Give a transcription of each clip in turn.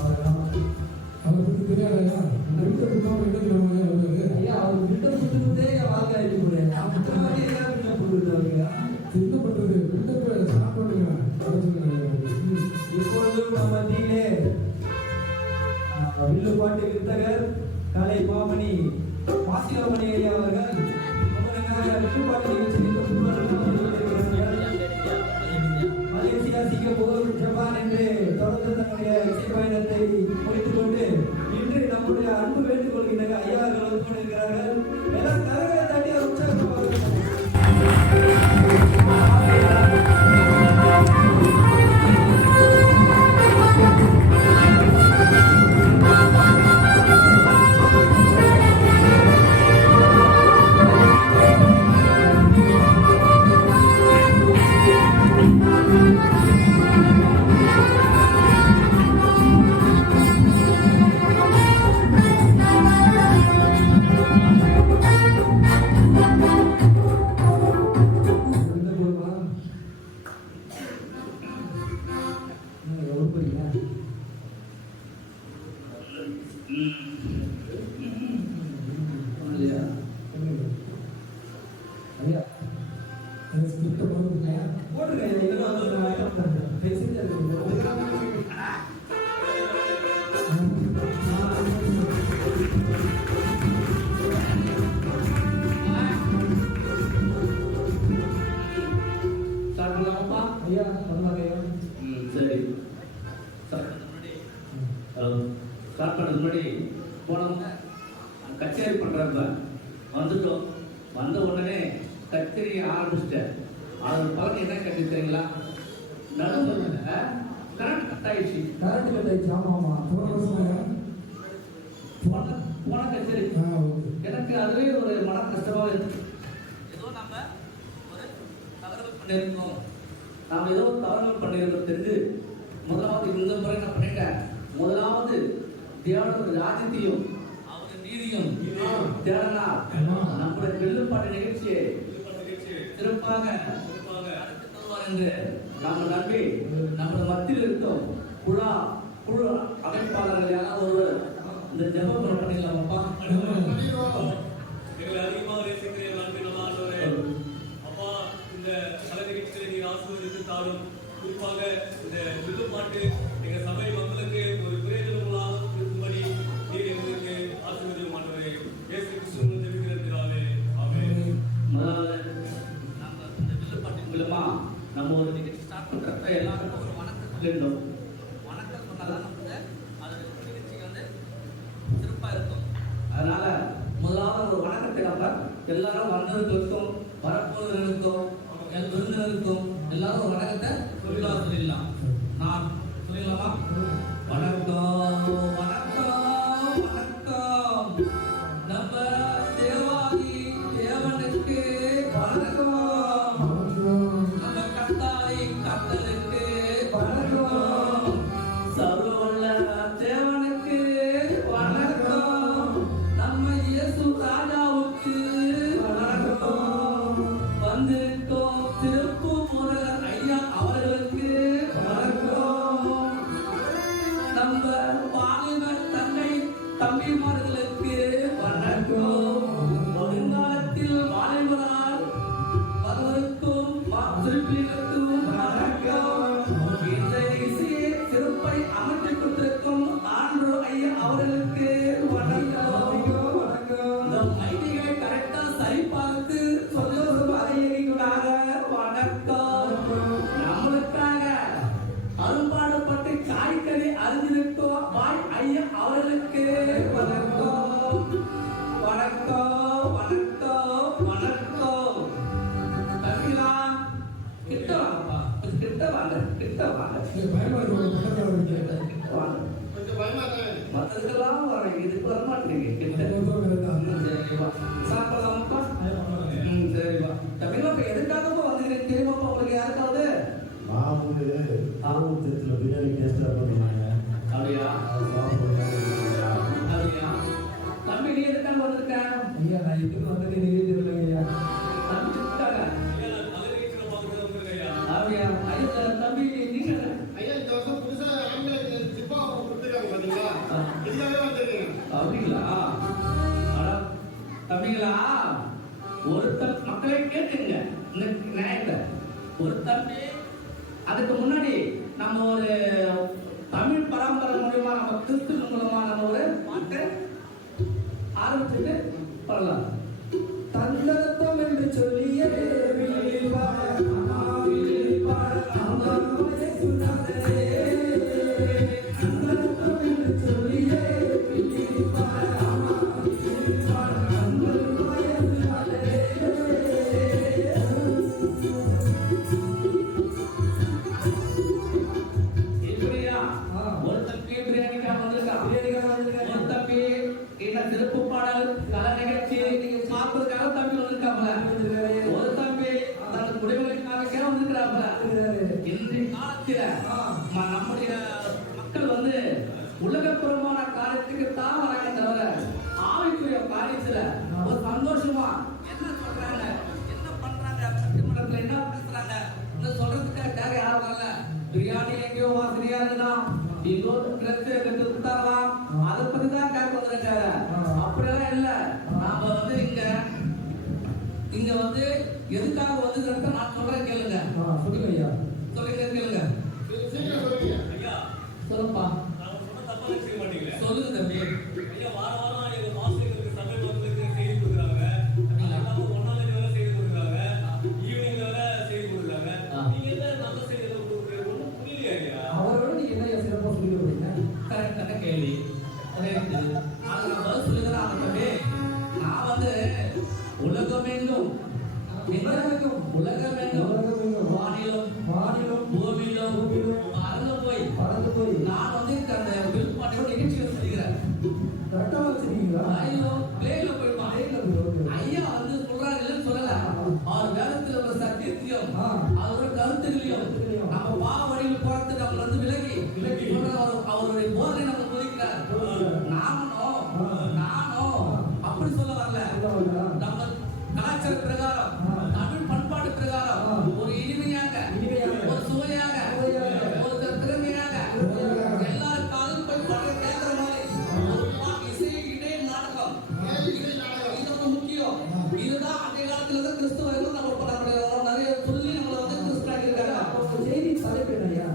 அதை பற்றி தெரியாதா? விட்ட கொடுக்காம என்ன ஐயா அவர் விட்ட கொடுத்துருந்தே என் வாழ்க்கை அழிக்க முடியாது. நான் விட்ட மாதிரி எல்லாம் விட்ட கொடுக்குறாங்க. சின்னப்பட்டது விட்டப்ப சாப்பிடுங்க. இப்பொழுதும் நம்ம மத்தியிலே வில்லுப்பாட்டு வித்தகர் கலை மாமணி பாசிலமணி ஐயா அவர்கள் வில்லுப்பாட்டு நிகழ்ச்சி மலேசியா, சிங்கப்பூர், ஜப்பான் என்று தொடர்ந்து தன்னுடைய இசை பயணத்தை முடித்துக் கொண்டு இன்று நம்முடைய அன்பு வேண்டுக் கொள்கின்ற ஐயா அவர்கள் வந்து கொண்டிருக்கிறார்கள். எல்லாம் கரங்களை தட்டி உற்சாகமாக கச்சேரி பண்றாங்க. வந்துட்டோம். வந்த உடனே கச்சேரி ஆரம்பிச்சிட்டேன். அது பலன் என்ன கட்டிட்டீங்களா? நடுவில் கரண்ட் கட் ஆயிடுச்சு. ஆமா போன கச்சேரி எனக்கு அதுவே ஒரு மன கஷ்டமா இருக்கு. ஏதோ நாம ஒரு தவறுகள் பண்ணியிருக்கோம். நாம ஏதோ தவறுகள் பண்ணியிருக்கோம் தெரிஞ்சு முதலாவது இந்த முறை நான் பண்ணிட்டேன். முதலாவது தேவனோட ராஜ்யத்தையும் அவருடைய நீதியும் தேடனா நம்முடைய வில்லுப்பாட்டு நிகழ்ச்சியை சிறப்பாக நடத்தி தருவார் என்று நம்ம நம்பி நம்ம மத்தியில் இருக்கோம். குழு அமைப்பாளர்கள் யாராவது ஒரு இந்த ஜெபம் பண்ணிடலாமாப்பா? எங்களை அதிகமாக நேசிக்கிறேன் நன்றி நம்ம ஆண்டவரே. அப்பா இந்த கலை நிகழ்ச்சிகளை நீர் ஆசீர்வதித்து தாரும். குறிப்பாக இந்த வில்லுப்பாட்டு எங்க சபை மக்களுக்கு ஒரு பிரயோஜனமாக இருக்கும்படி நீர் எங்களுக்கு ஆசீர்வதியும் ஆண்டவரே. இயேசு கிறிஸ்துவின் ஜெபிக்கிறதாவே ஆமென். நம்ம இந்த வில்லுப்பாட்டின் மூலமா நம்ம ஒரு நிகழ்ச்சி ஸ்டார்ட் பண்றப்ப எல்லாருக்கும் ஒரு வணக்கம் சொல்லிடணும். வணக்கம் சொன்னாதான் நமக்கு அது நிகழ்ச்சி வந்து சிறப்பா இருக்கும். அதனால முதலாவது ஒரு வணக்கத்தை நம்ம எல்லாரும் வந்தவர்களுக்கும் வரப்போவர்களுக்கும் விருந்தினருக்கும் எல்லாரும் ஒரு வணக்கத்தை சொல்லிடலாம். நான் சொல்லிடலாமா? வணக்கம் வணக்கம் வணக்கம். நம்ம தேவாதி தேவனுக்கு வணக்கம். நம்ம கத்தாய் கத்தலுக்கு வணக்கம். சர்வவல்ல தேவனுக்கு வணக்கம். நம்ம இயேசு ராஜாவுக்கு வணக்கம். வந்திருக்கோம் சிறப்பு முருகன் ஐயா அவர்களுக்கு வணக்கம். நம்ம பாலின தங்கை தம்பிமார்களுக்கு வணக்கம். வருங்காலத்தில் வாலிபரால் பலருக்கும் திருப்பிகளுக்கும் வணக்கம். இந்த இசையை சிறப்பை அமைத்துக் கொண்டிருக்கும் ஆண்ட்ரோ ஐயா அவர்களுக்கு வணக்கம். இந்த மைதிகளை கரெக்டா சரி பார்த்து சொல்லுவதற்காக வணக்கம். நம்மளுக்காக அரும்பாடுபட்டு காய்கறி அறிஞ்சிருக்கோம் பாய் ஐயா அவர்களுக்கு வணக்கம். வணக்கம் வணக்கம் வணக்கம். தமிழா கிட்ட வாங்கப்பா, கிட்ட வாங்க கிட்ட வாங்க. மற்றதுக்கெல்லாம் வர இதுக்கு வரமாட்டீங்க. கிட்ட சாப்பிடலாமாப்பா? சரிப்பா. தமிழா இப்ப எதுக்காகப்பா வந்துக்கிறேன் தெரியுமாப்பா உங்களுக்கு யாருக்காவது? ஆர்வத்தில் பிரியாணி டேஸ்டாக பண்ணுவாங்க. அப்படியா? அப்படியா? தம்பி நீ எதுக்காக வந்திருக்க? ஐயா நான் இதுக்கு வந்தது நீங்க தெரியல ஐயா. தம்பி எதுக்காக? கலை நிகழ்ச்சிகளை பார்க்கறது வந்துருங்க ஐயா. அப்படியா? ஐயா தம்பி நீங்க ஐயா இந்த வருஷம் புதுசாக ஆங்கில பாத்தீங்களா? ஒருத்தர் மக்களை கேட்டுங்க இந்த நியாயத்தை. ஒரு தம்பி அதுக்கு முன்னாடி நம்ம ஒரு தமிழ் பரம்பரை மூலியமா நம்ம கிறிஸ்துவ மூலமா நம்ம ஒரு பாட்டை ஆரம்பிச்சுட்டு பண்ணலாம். தன்னர்த்தம் என்று சொல்லியே சிறப்பு பாடல் கலை நிகழ்ச்சி பார்ப்பதற்காக தம்பி வந்திருக்காங்க. ஒரு தம்பி தனது குடிமகனுக்காக வந்திருக்கிறாங்க. இன்றைய காலத்தில நம்முடைய மக்கள் வந்து உலகப்புறமான காரியத்துக்கு தான் வராங்க தவிர ஆவிக்குரிய காரியத்துல ஒரு சந்தோஷமா என்ன சொல்றாங்க, என்ன பண்றாங்க, பட்டிமன்றத்துல என்ன பேசுறாங்க சொல்றதுக்காக யாரும் வரல. பிரியாணி எங்கேயோ வாசனையா இருந்தான், இன்னொரு பிரச்சனை கொடுத்தாங்களாம், அதை பத்தி தான் கேட்க வந்திருக்காரு. அப்படியெல்லாம் இல்ல. நாம வந்து இங்க வந்து எதுக்காக வந்து நான் சொல்றேன் கேளுங்க. சொல்லுங்க ஐயா, சொல்லுங்க கேளுங்க. ஐயா சொல்லுப்பா. நான் சொன்ன தப்பா செய்ய மாட்டீங்களே. சொல்லுங்க தம்பி. ஐயா வார வாரம் எங்க மாஸ்டர்களுக்கு சபை மக்களுக்கு செய்தி கொடுக்குறாங்க. அதெல்லாம் ஒன்னாம் வேலை செய்தி கொடுக்குறாங்க, ஈவினிங் வேலை செய்தி கொடுக்குறாங்க. நீங்க என்ன நல்ல செய்தி கொடுக்குறீங்க? ஒன்றும் புரியலையா ஐயா? அவரோட நீங்க என்ன சிறப்பாக சொல்லி கொடுக்குறீங்க? கரெக்டான கேள்வி. அதுக்கு நான் பதில் சொல்லுகிறேன். தம்பி, நான் வந்து உலகமெங்கும் வானிலும் பூமியிலும் பறந்து போய் நான் வந்து அந்த விருப்பாட்டோட நிகழ்ச்சியை சொல்லுகிறேன். ஐயா வந்து சொல்றாரு இல்லைன்னு சொல்லல. அவர் வேதத்தில் ஒரு சத்தியத்தையும் அவரோட கருத்துகளையும் நம்ம பாவ வழியில் பார்த்து நம்மள வந்து விலகி அவருடைய போதனை நம்ம போதிக்கிறார். நானும் அப்படி சொல்ல வரல. நம்ம கலாச்சார பிரகாரம் தமிழ் பண்பாடு பிரகாரம் ஒரு இனிமையாக ஒரு சுவையாக ஒரு திறமையாக எல்லாரும் காதும் போய் பாட கேட்கிற மாதிரி ஒரு இசை இடை நாடகம் இது முக்கியம். இதுதான் அன்றைய காலத்துல தான் கிறிஸ்துவர்கள் நம்ம நிறைய சொல்லி நம்மள வந்து கிறிஸ்துவாக இருக்காங்க. செய்தி தலைப்பு என்னையா?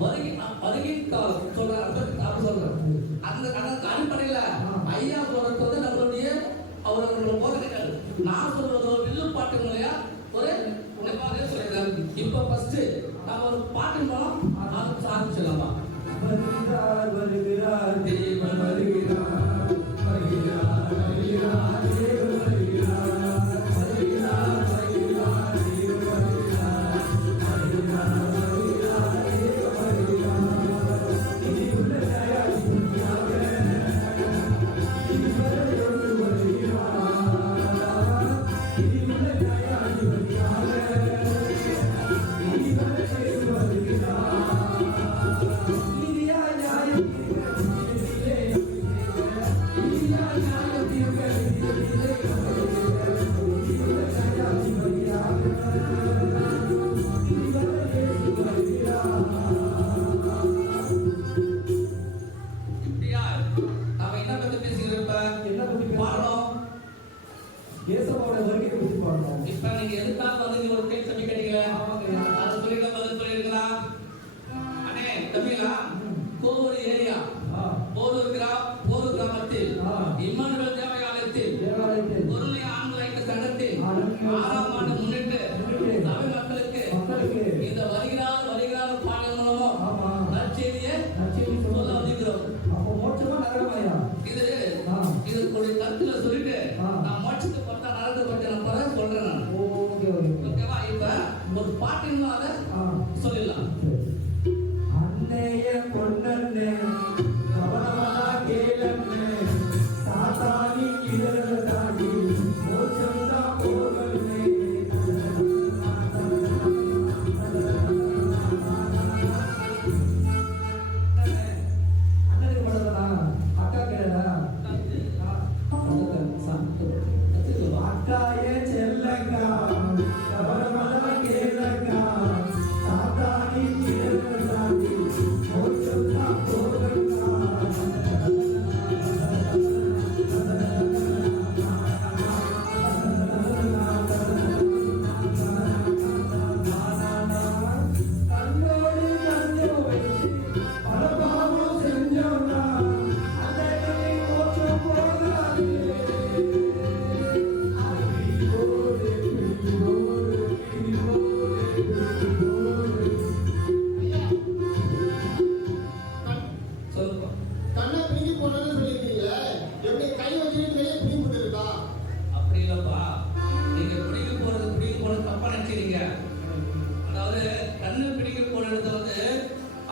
வருகை காலம் சொல்றேன். அந்த அடிப்படையில ஐயா சொல்றது வந்து நம்மளுடைய அவர்களோட போதனைகள். நான் சொல்றது வில்லு பாட்டு மூலையா ஒரு உணவாக சொல்லிடுறேன். இப்ப ஃபர்ஸ்ட் நம்ம ஒரு பாட்டு மூலம் ஆரம்பிச்சிடலாமா? வருகிறார் வருகிறார் தேவன் வருகிறார், வருகிறார் வருகிறார் தேவன் வருகிறார், வருகிறார் வருகிறார் தேவன் வருகிறார், வருகிறார் வருகிறார் தேவன் வருகிறார். இனி உள்ள தயாரிப்புக்காக இதுவரையோடு வருகிறார், இனி உள்ள தயாரிப்புக்காக இதுவரை வருகிறார். இனியா நியாயம் இப்படியா நாம என்ன பத்தி பேசிக்கிறோம்? என்ன பத்தி பாடணும். இயேசுவோட வருகையை பத்தி பாடணும். இப்ப நீங்க எதுக்காக வந்து நீங்க ஒரு கேள்வி கேட்டீங்களே, ஆமாங்க. அது சொல்லிட்டு பதில் சொல்லிருக்கலாம். அண்ணே தம்பிங்களா, கோவூர் ஏரியா போரூர் கிராமத்தில் இம்மானுவேல் தேவாலயத்தில் பொருளை ஆண்கள் ஐக்கிய சங்கத்தில் 6ஆம் ஆண்டு முன்னிட்டு சபை மக்களுக்கு இந்த வருகிறார் பாடல் மூலமும் நற்செய்தியை சொல்ல வந்திருக்கிறோம். அப்போ மோட்சமா நரகமாயா? இது ஒரு கருத்துல சொல்லிட்டு நான் மோட்சத்தை பார்த்தா நரகத்தை பற்றி நான் பல சொல்றேன் நான். ஓகேவா? இப்ப ஒரு பாட்டின் அதை சொல்லிடலாம். அன்னைய பொன்னண்ணே கவனமா கேளண்ணே, சாத்தானி கிடல தாண்டி மோட்சம்தான் போகண்ணே. அண்ணனுக்கு மட்டும்தானா? அக்கா கேடா? அக்காயே செல்லக்கா கவனமா கேளக்கா, சாத்தானி கிடல தாண்டி மோட்சம்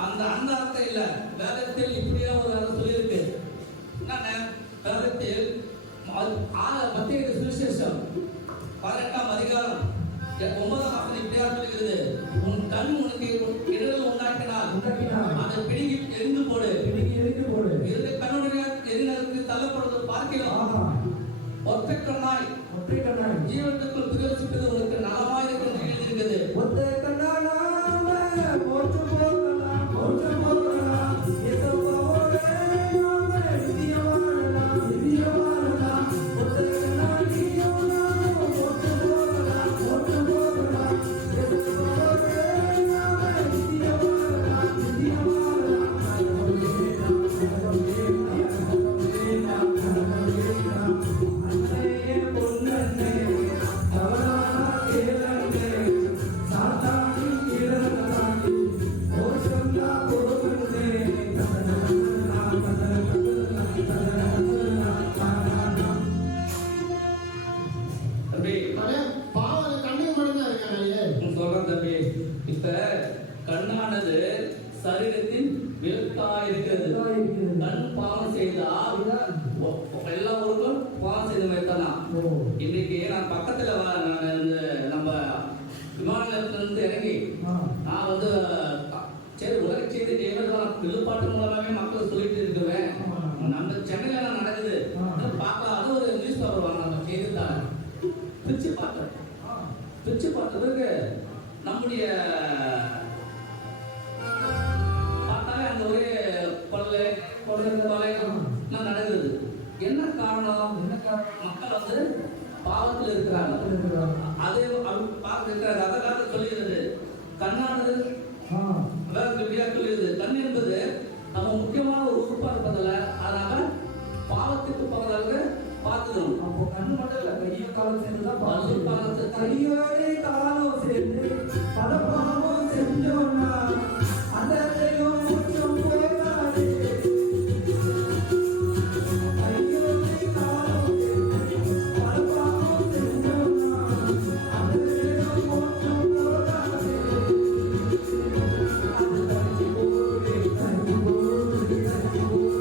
அந்த அர்த்தம் இல்ல. வேதத்தில் இப்படியே ஒரு அர்த்தம் சொல்லியிருக்கு. என்னன்னா வேதத்தில் மத்திய சுவிசேஷம் 18ஆம் அதிகாரம் 9ஆம் வசனம் இப்படியா சொல்லுகிறது. உன் கண் உனக்கு இடர்கள் உண்டாக்கினால் அதை பிடுங்கி எரிந்து போடு. இரண்டு கண்ணுடைய எரிநருக்கு தள்ளப்படுவது பார்க்கலாம். ஒற்றை கண்ணாய் ஜீவனத்துக்குள் பிரவேசிப்பது உனக்கு நலமாய் இருக்கிறது எழுதியிருக்கிறது. ஒற்றை கண்ணாய் போற்று போகலாம் போற்று போகலாம் இயேசுவோடு நாம நித்திய வாழலாம் நித்திய வாழலாம். ஒற்றை கண்ணாய் நீயோனாம் போற்று போகலாம் போற்று போகலாம் இயேசுவோடு நாம நித்திய வாழலாம் நித்திய வாழலாம். அன்னையே பொன்னே தவறான கேளங்கே சாத்தானி கேளனாடி ஓசந்தா போகுதே தம்பி பாவம் கண்ணுக்கு மட்டும்தான் இருக்கானே. சொல்றேன் தம்பி. இப்ப கண்ணானது சரீரத்தின் விளக்காய் இருக்கிறது. கண் பாவம் செய்தால் எல்லா ஊருக்கும் பாவம் செய்த மாதிரி தானா. இன்னைக்கு நான் பக்கத்துல நம்ம விமான நிலையத்திலிருந்து இறங்கி நான் வந்து சரி உலக செய்தி வில்லுப்பாட்டு மூலமாவே மக்கள் சொல்லிட்டு இருக்குவேன். நம்ம சென்னையில எல்லாம் நடக்குது பார்க்கலாம். அது ஒரு நியூஸ் பேப்பர் வாங்க நம்ம செய்தித்தாள் பிரிச்சு பார்த்தேன். பிரிச்சு பார்த்ததுக்கு நம்முடைய பார்த்தாலே அந்த ஒரே கொள்ளை நடக்குது. என்ன காரணம்? மக்கள் வந்து பாவத்தில் இருக்கிறாங்க. அதே பார்க்கிறாங்க. அதற்காக சொல்லுகிறது கண்ணானது சொல்லுது. கண் என்பது நம்ம முக்கியமான ஒரு உறுப்பா இருப்பதில்ல. அதனால பாவத்துக்கு பகலாக பார்த்துக்கணும். அப்போ கண்ணு மட்டும் இல்ல கையோ காலம் சேர்ந்துதான் கையோட காலம் சேர்ந்து பதப்பாவம் செஞ்சோம்னா அந்த மூச்சம் போகாது. கையோட காலம் சேர்ந்து பதப்பாவம் செஞ்சோம்னா அந்த மூச்சம் போகாது. தண்ணி போடு தண்ணி போடு தண்ணி போடு தண்ணி போடு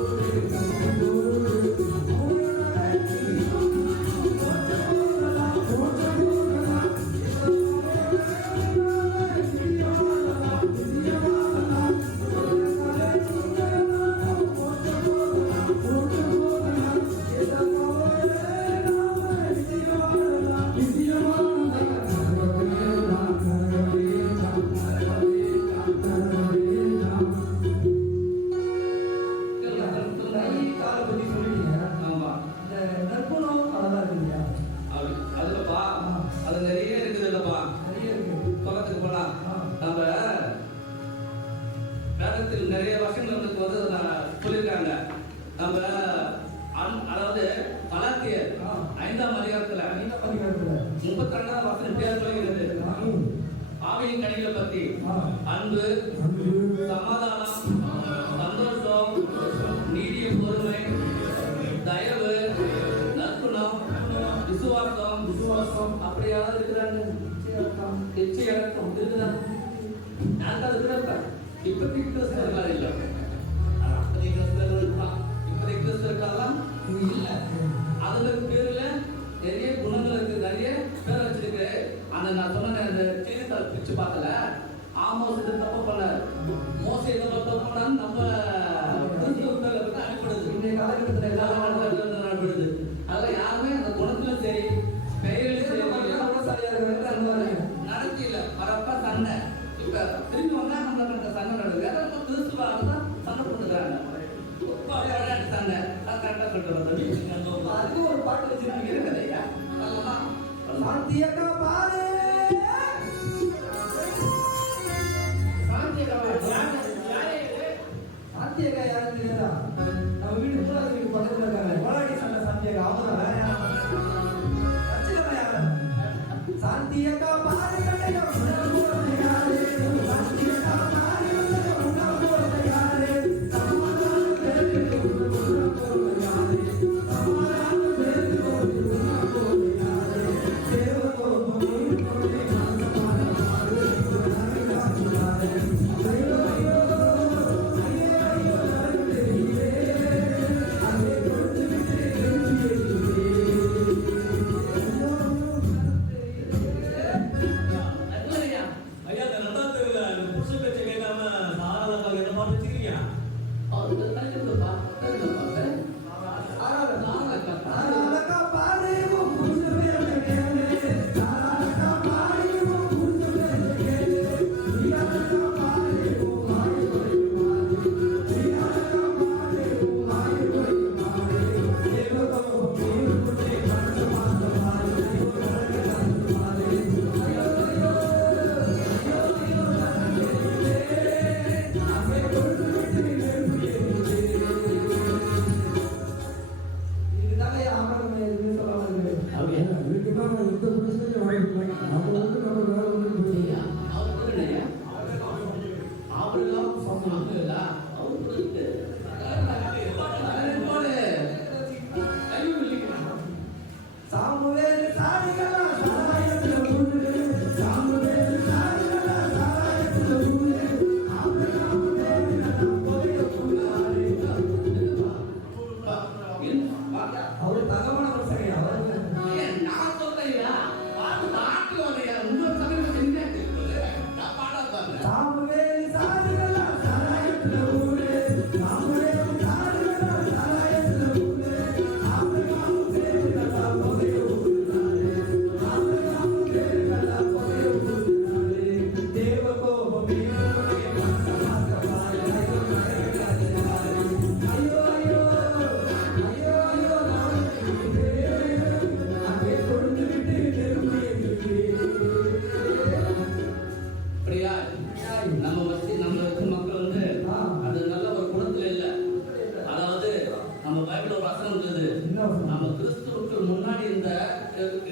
நிறைய வருஷங்கள் வந்து சொல்லியிருக்காங்க. நம்ம அதாவது கலாத்தியர் 5ஆம் அதிகாரத்துல 32ஆம் வசனம் பேர் சொல்கிறது. ஆவியின் கனிகளை பத்தி அன்பு, சமாதானம், சந்தோஷம், நீடிய பொறுமை, தயவு, நற்குணம், விசுவாசம் அப்படியாவது இருக்கிறாங்க. இப்போதைக்கு கிறிஸ்தவர்கள் இல்லை. அப்போதைய கிறிஸ்தவர்கள் இருக்கலாம். இப்போதைய கிறிஸ்தவர்கள்லாம் இல்லை. அதுல பேர்ல நிறைய குணங்கள் இருக்கு. நிறைய பேர் வச்சிருக்கு. அந்த நான் சொன்ன அந்த செய்தித்தாள் பிரிச்சு பார்க்கல. ஆமோஸ் இது தப்பு பண்ணார். மோசே இதை தப்பு பண்ணான்னு நம்ம கிறிஸ்தவர்கள் அனுப்பிடுது. இன்றைய காலகட்டத்தில் எல்லா காலகட்டத்திலும் அனுப்பிடுது. அதெல்லாம் யாருமே அந்த குணத்துல சரி பெயரில் நடத்தியில வரப்ப சண்டை. இப்ப திரும்பி வந்தா நம்மளுக்கு சண்டை நடக்குது. நம்ம கிறிஸ்துவாக தான் சண்டை போட்டுக்கிறாங்க. சண்டை அது கரெக்டா சொல்லிட்டு அதுக்கு ஒரு பாட்டு வச்சிருக்கீங்க இருக்குதையா சாந்தியக்கா பாரு சாந்தியக்கா யாருன்னு தெரியாதா? நம்ம வீட்டு வீட்டு பக்கத்துல இருக்காங்க. கோலாடி சண்டை சாந்தியக்கா அவங்க சாந்தியக்கா பாரு சமாதானம் இப்படியா நம்ம வச்சு மக்கள் வந்து அது நல்ல ஒரு குணத்துல இல்லை. அதாவது நம்ம பைபிள் ஒரு வசனம் இருந்தது, நம்ம கிறிஸ்துவுக்கு முன்னாடி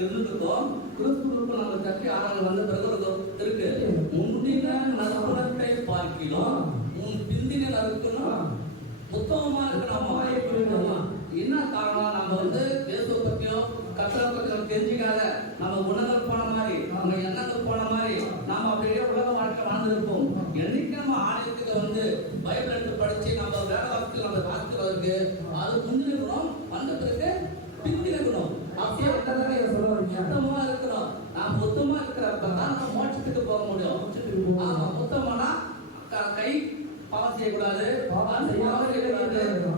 இருந்துட்டோம், கிறிஸ்துவுக்கு நம்ம தட்டி ஆறாங்க வந்த பிறகு இருக்கு. முந்தின நற்குணத்தை பார்க்கிறோம், பிந்தின நற்குணம் உத்தமமா இருக்கணும். என்ன காரணம்? நம்ம வந்து இயேசுவை பத்தியோ கர்த்தரை பத்தியோ தெரிஞ்சுக்காத நம்ம குணங்கள் போன மாதிரி, நம்ம எண்ணங்கள் போன மாதிரி நாம அப்படியே உலக வாழ்க்கை வாழ்ந்துருப்போம். என்னைக்கு நம்ம ஆலயத்துக்கு வந்து பைபிள் எடுத்து படிச்சு நம்ம வேலை வாக்கு நம்ம வாக்குறதுக்கு அது முன்னிருக்கணும், வந்த பிறகு பின்னிருக்கணும். அப்படியே சுத்தமா இருக்கிறோம். நாம் சுத்தமா இருக்கிறப்ப தான் நம்ம மோட்சத்துக்கு போக முடியும். ஆமா, சுத்தமானா கை பாவம் செய்யக்கூடாது,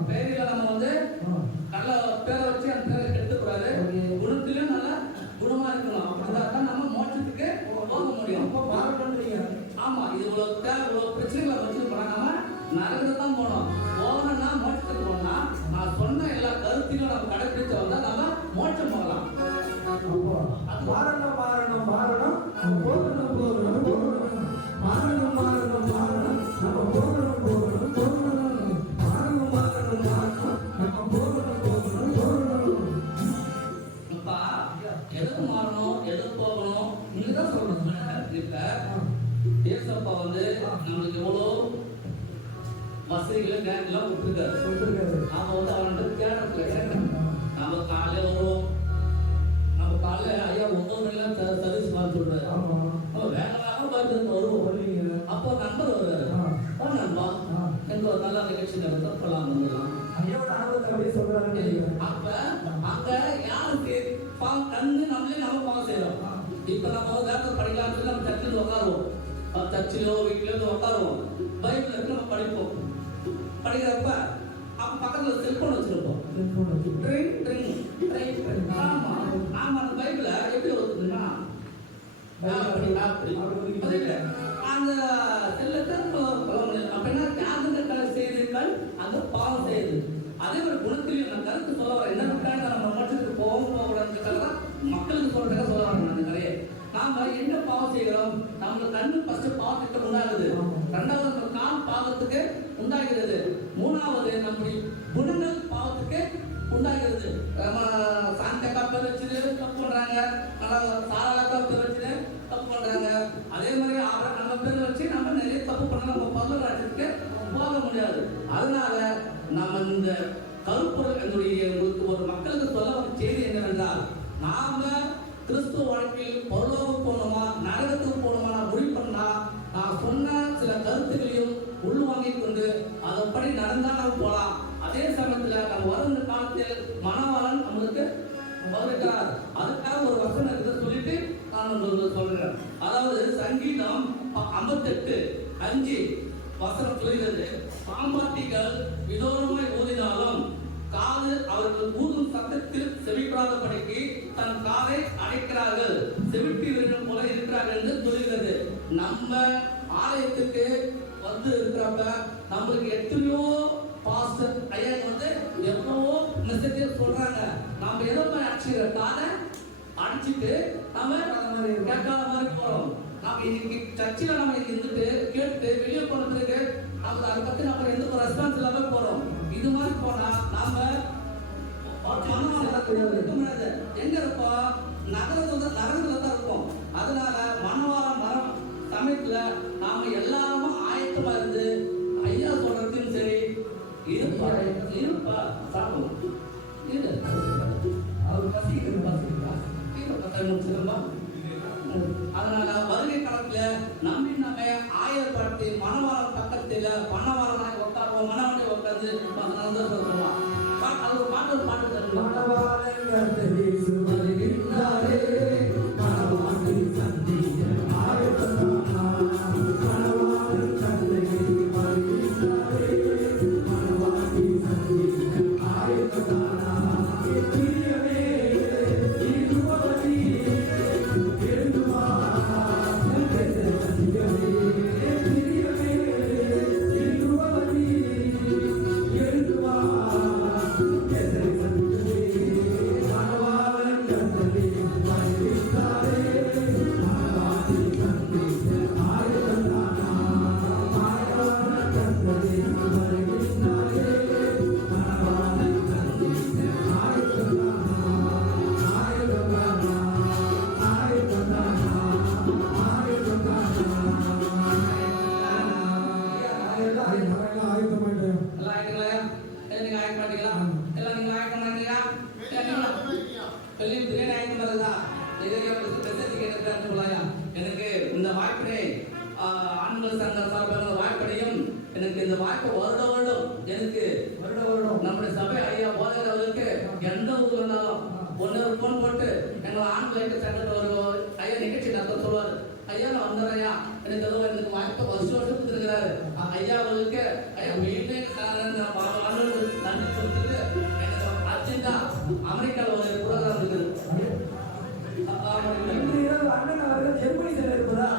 பேரில நம்ம வந்து நல்ல பேரை வச்சு அந்த பேரை கெடுத்துக்கூடாது, குணத்திலும் நல்ல குணமா இருக்கணும். அப்படிதான் நம்ம மோட்சத்துக்கு போக முடியும். ஆமா, இது இவ்வளவு பிரச்சனைகளை வச்சிருக்கோம். நம்ம நரகத்தை தான் போனோம். போகணும்னா மோட்சத்துக்கு போனா நான் சொன்ன எல்லா கருத்தையும் நம்ம கடைபிடிச்சு வந்தா நம்ம மோட்சம் போகலாம். மாறணும் மாறணும் மாறணும் போகணும் போகணும் போகணும் மாறணும் மாறணும் மாறணும் நம்ம போகணும் போகணும் போகணும் மாறணும் மாறணும் மாறணும் நம்ம போகணும் போகணும் போகணும். இப்ப எதுக்கு மாறணும், எதுக்கு போகணும் நீங்கதான் சொல்லணும். இப்ப ஏசப்பா வந்து நம்மளுக்கு எவ்வளோ வசதிகளை பேங்க்லாம் கொடுத்துருக்காரு. நாம வந்து அவன்கிட்ட தேடத்துல நம்ம காலையில வருவோம், நம்ம காலையில ஐயா 9 மணிலாம் சர்வீஸ் பண்ண சொல்றாரு. நம்ம வேகமாக பார்த்து வருவோம். அப்போ நண்பர் வருவாரு, நண்பா எனக்கு ஒரு நல்ல நிகழ்ச்சி நடத்த போலாம் வந்துடலாம். அப்ப அங்க யாருக்கு கண்ணு நம்மளே நம்ம பாவம் செய்யறோம். இப்ப நம்ம வேற படிக்கலாம்னு சொல்லி நம்ம சர்ச்சில் உட்காருவோம், சர்ச்சிலோ வீட்லயோ உட்காருவோம், பைபிள் எடுத்து நம்ம படிப்போம். படிக்கிறப்ப அப்ப பக்கத்துல செல்போன் வச்சிருப்போம். ஆமா, நாம அந்த பைபிள எப்படி ஓதுதுன்னா அந்த செல்லத்தை அப்படின்னா செய்திருக்கால் அந்த பாவம் செய்யுது. அதே ஒரு குணத்திலையும் நான் கருத்து சொல்ல வர என்னதுக்காக நம்ம மோட்சத்துக்கு போகக்கூடாதுக்காக மக்களுக்கு சொல்றதுக்காக சொல்ல வரேன். நான் நிறைய நாம என்ன பாவம் செய்கிறோம், நம்ம கண்ணு ஃபர்ஸ்ட் பாவத்துக்கு உண்டாகுது, ரெண்டாவது நம்ம கால் பாவத்துக்கு உண்டாகிறது, மூணாவது நம்முடைய குணங்கள் பாவத்துக்கு உண்டாகிறது. நம்ம சாந்தக்கா பேர் வச்சுட்டு தப்பு பண்றாங்க, சாராக்கா பேர் வச்சுட்டு தப்பு பண்றாங்க. அதே மாதிரி நம்ம பேர் வச்சு நம்ம நிறைய தப்பு பண்ண நம்ம பல்லு ராஜ்யத்துக்கு போக முடியாது. அதனால நம்ம இந்த கருப்பொருள் என்னுடைய ஒரு மக்களுக்கு சொல்ல ஒரு செய்தி என்னவென்றால், நாம கிறிஸ்துவ வாழ்க்கையில் பரலோகம் போகணுமா நரகத்துக்கு போகணுமா முடிவு பண்ணா நான் சொன்ன சில கருத்துக்களையும் உள்வாங்கிக் கொண்டு அதன்படி நடந்தா நம்ம போகலாம். அதே சமயத்துல நம்ம வருகிற காலத்தில் மணவாளன் நம்மளுக்கு வருகிறார். அதுக்காக ஒரு வசனம் இருக்கு சொல்லிட்டு நான் உங்களுக்கு சொல்றேன். அதாவது சங்கீதம் 58:5 வசனம் சொல்கிறது, பாம்பாட்டிகள் விதோரமாய் ஊதினாலும் காது அவர்கள் ஊதும் சத்தத்தில் செவிப்படாதபடிக்கு தன் காதை அடைக்கிறார்கள், செவிட்டீர்கள் போல இருக்கிறார்கள் என்று சொல்கிறது. நம்ம ஆலயத்துக்கு வந்து இருக்கிறப்ப நம்மளுக்கு எத்தனையோ பாஸ்டர் ஐயா வந்து எவ்வளவோ மெசேஜ் சொல்றாங்க. நாம ஏதோ மாதிரி அடிச்சுக்கிற காதை அடிச்சுட்டு நம்ம கேட்காத மாதிரி போறோம். நாம இன்னைக்கு சர்ச்சில் நம்ம இருந்துட்டு கேட்டு வெளியே போனதுக்கு நம்ம அதை பத்தி நம்ம எந்த ஒரு ரெஸ்பான்ஸ் இல்லாம போறோம். இது மாதிரி போனா நாம எங்க இருப்போம், நகரத்துல தான் இருப்போம். அதனால மனவாளம் மரம் சமயத்துல நாம எல்லாரும் ஆயத்தமா இருந்து ஐயா சொல்றதுக்கும் சரி இருப்பா சாப்பிடும் அவர் பசிக்கிறா. அதனால வருகை காலத்துல நம்மை நம்ம ஆயப்படுத்தி மனவாளம் பக்கத்துல மனவாளனாய் உட்காருவோம், மனவாளனை உட்காந்து சொல்லுவான். அது ஒரு பாட்டு மனவாளன் ஆண்கள் சங்க சார்பான வாய்ப்படையும் எனக்கு இந்த வாய்ப்பு வருடம் எனக்கு வருடம் நம்முடைய சபை ஐயா போதகர் அவர்களுக்கு எந்த ஊர் வந்தாலும் ஒன்னு போன் போட்டு எங்களை ஆண்கள் இயக்க சங்கத்தில் ஒரு ஐயா நிகழ்ச்சி நடத்த சொல்லுவார். ஐயா நான் வந்துடுறேன், எனக்கு ஏதோ எனக்கு வாய்ப்பு வருஷம் கொடுத்துருக்கிறாரு ஐயா அவர்களுக்கு ஐயா மீண்டும் நன்றி கொடுத்துட்டு எனக்கு அர்ஜென்டா அமெரிக்காவில் ஒரு ப்ரோக்ராம் இருக்குது. இன்று இரவு அண்ணன் அவர்கள் ஜெர்மனி செல்ல இருப்பதா